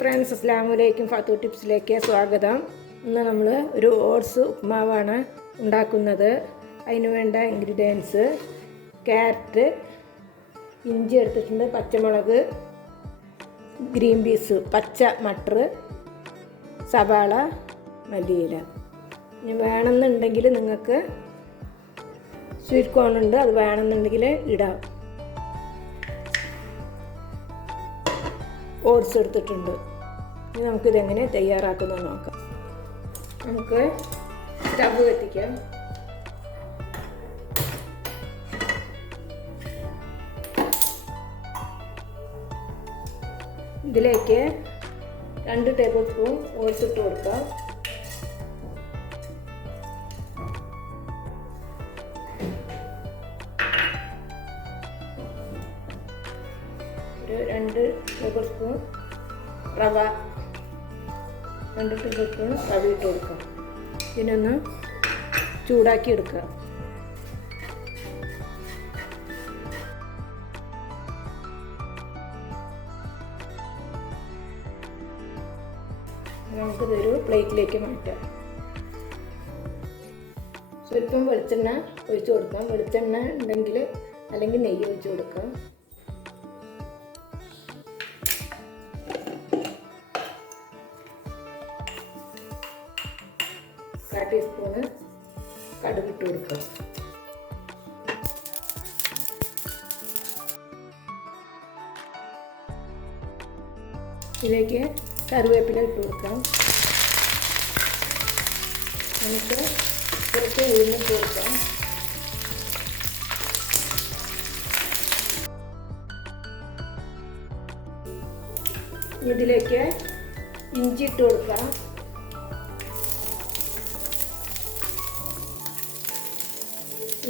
Friends, അസ്സലാമു അലൈക്കും. ഫാത്തു ടിപ്സിലേക്ക് സ്വാഗതം. ഇന്ന് നമ്മൾ ഒരു ഓട്സ് ഉപ്മാവാണ് ഉണ്ടാക്കുന്നത്. അതിന് വേണ്ട ഇൻഗ്രീഡിയൻസ്: ക്യാരറ്റ്, ഇഞ്ചി എടുത്തിട്ടുണ്ട്, പച്ചമുളക്, ഗ്രീൻ പീസ്, പച്ച മട്ടർ, സവാള, മല്ലിയില. ഇനി വേണമെന്നുണ്ടെങ്കിൽ നിങ്ങൾക്ക് സ്വീറ്റ് കോൺ ഉണ്ട്, അത് വേണമെന്നുണ്ടെങ്കിൽ ഇടാം. ഓട്സ് എടുത്തിട്ടുണ്ട്. ഇനി നമുക്കിതെങ്ങനെ തയ്യാറാക്കുന്നത് നോക്കാം. നമുക്ക് സ്റ്റവ് കത്തിക്കാം. ഇതിലേക്ക് 2 ടേബിൾ സ്പൂൺ ഓട്സ് ഇട്ട് കൊടുക്കാം. ഒരു 2 ടേബിൾ സ്പൂൺ റവ, 2 ടേബിൾ സ്പൂൺ റവ ഇട്ട് കൊടുക്കാം. ഇതിനൊന്ന് ചൂടാക്കി എടുക്കുക. നമുക്കിതൊരു പ്ലേറ്റിലേക്ക് മാറ്റാം. സ്വല്പം വെളിച്ചെണ്ണ ഒഴിച്ച് കൊടുക്കാം. വെളിച്ചെണ്ണ ഉണ്ടെങ്കിൽ അല്ലെങ്കിൽ നെയ്യ് ഒഴിച്ച് കൊടുക്കാം. കാൽ ടീസ്പൂണ് കടുക് ഇട്ട് കൊടുക്കാം. ഇതിലേക്ക് കറിവേപ്പില ഇട്ട് കൊടുക്കാം. നമുക്ക് കുറച്ച് ഉഴുന്നിട്ട് കൊടുക്കാം. ഇതിലേക്ക് ഇഞ്ചി ഇട്ട് കൊടുക്കാം.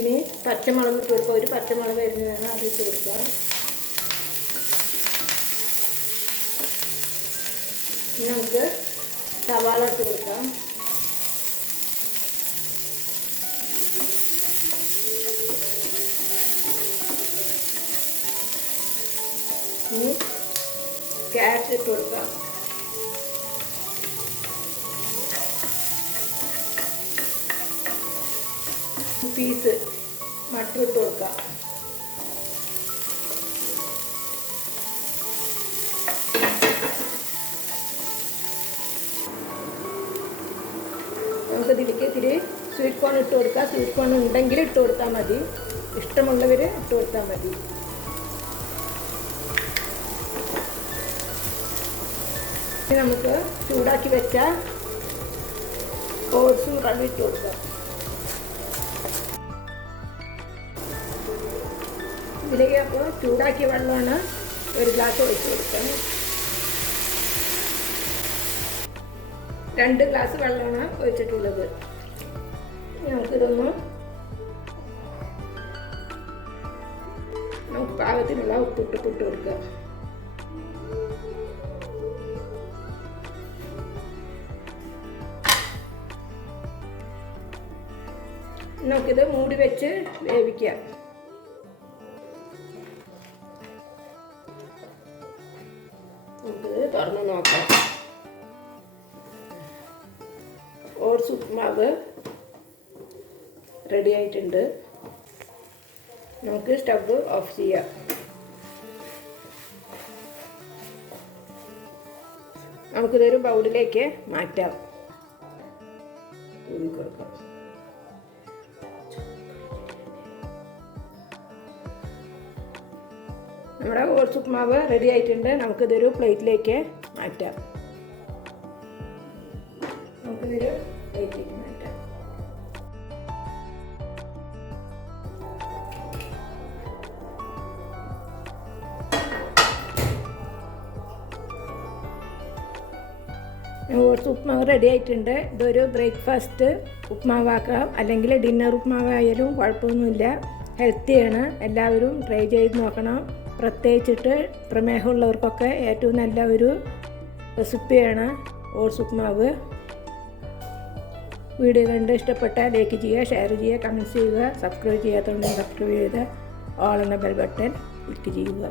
ഇനി പച്ചമുളക് ഇട്ട് കൊടുക്കുക. ഒരു പച്ചമുളക് അരിഞ്ഞതാണ്, അത് ഇട്ട് കൊടുക്കുക. ഇനി നമുക്ക് സവാള ഇട്ട് കൊടുക്കാം. ഇനി ക്യാരറ്റ് ഇട്ട് കൊടുക്കാം. പീസ് മട്ടർ ഇട്ട് കൊടുക്കാം. നമുക്കതിലേക്ക് ഇത്തിരി സ്വീറ്റ് കോൺ ഇട്ട് കൊടുക്കാം. സ്വീറ്റ് കോൺ ഉണ്ടെങ്കിൽ ഇട്ട് കൊടുത്താൽ മതി, ഇഷ്ടമുള്ളവർ ഇട്ട് കൊടുത്താൽ മതി. നമുക്ക് ചൂടാക്കി വെച്ച ഓട്സും റവ ഇട്ട് കൊടുക്കാം. ഇതിലേക്ക് അപ്പോൾ ചൂടാക്കിയ വെള്ളമാണ്, 1 ഗ്ലാസ് ഒഴിച്ച് കൊടുക്കാം. 2 ഗ്ലാസ് വെള്ളമാണ് ഒഴിച്ചിട്ടുള്ളത്. നമുക്കിതൊന്ന് നമുക്ക് പാകത്തിനുള്ള ഉപ്പിട്ട് കൊടുക്കുക. നമുക്കിത് മൂടി വെച്ച് വേവിക്കാം. നമുക്കിത് തുറന്ന് നോക്കാം. ഓട്സ് ഉപ്മാവ് റെഡി ആയിട്ടുണ്ട്. നമുക്ക് സ്റ്റവ് ഓഫ് ചെയ്യാം. നമുക്കിതൊരു ബൗളിലേക്ക് മാറ്റാം. ഊരി കൊടുക്കാം. നമ്മുടെ ഓട്സ് ഉപ്മാവ് റെഡി ആയിട്ടുണ്ട്. നമുക്കിതൊരു പ്ലേറ്റിലേക്ക് മാറ്റാം. നമുക്കിതൊരു പ്ലേറ്റിലേക്ക് മാറ്റാം. ഓട്സ് ഉപ്മാവ് റെഡി ആയിട്ടുണ്ട്. ഇതൊരു ബ്രേക്ക്ഫാസ്റ്റ് ഉപ്മാവാക്കാം, അല്ലെങ്കിൽ ഡിന്നർ ഉപ്മാവായാലും കുഴപ്പമൊന്നുമില്ല. ഹെൽത്തിയാണ്. എല്ലാവരും ട്രൈ ചെയ്ത് നോക്കണം. പ്രത്യേകിച്ചിട്ട് പ്രമേഹമുള്ളവർക്കൊക്കെ ഏറ്റവും നല്ല ഒരു റെസിപ്പിയാണ് ഓട്സ് ഉപ്മാവ്. വീഡിയോ കണ്ട് ഇഷ്ടപ്പെട്ടാൽ ലൈക്ക് ചെയ്യുക, ഷെയർ ചെയ്യുക, കമൻറ്റ് ചെയ്യുക. സബ്സ്ക്രൈബ് ചെയ്യാത്തതുകൊണ്ട് സബ്സ്ക്രൈബ് ചെയ്ത് ഓൾ എന്ന ബെൽ ബട്ടൺ ക്ലിക്ക് ചെയ്യുക.